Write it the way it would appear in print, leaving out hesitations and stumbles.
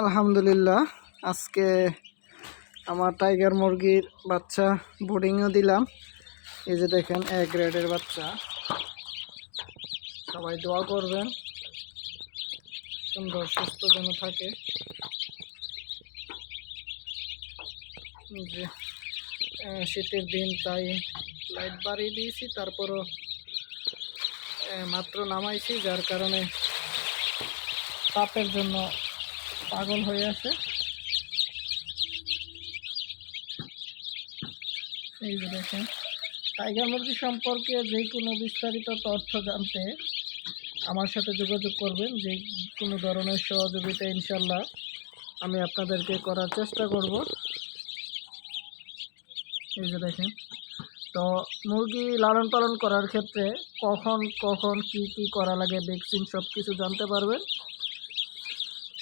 আলহামদুলিল্লাহ, আজকে আমার টাইগার মুরগির বাচ্চা বোর্ডিংও দিলাম। এই যে দেখেন, এ গ্রেডের বাচ্চা। সবাই দোয়া করবেন সুন্দর সুস্থ যেন থাকে। যে শীতের দিন, তাই লাইট বাড়িয়ে দিয়েছি, তারপরও মাত্র নামাইছি, যার কারণে তাপের জন্য পাগল হয়ে আছে। এই যে দেখেন, টাইগার মুরগি সম্পর্কে যে কোনো বিস্তারিত তথ্য জানতে আমার সাথে যোগাযোগ করবেন। যে কোনো ধরনের সহযোগিতা ইনশাল্লাহ আমি আপনাদেরকে করার চেষ্টা করব। এই যে দেখেন, তো মুরগি লালন পালন করার ক্ষেত্রে কখন কখন কি কি করা লাগে, ভ্যাকসিন সব কিছু জানতে পারবেন।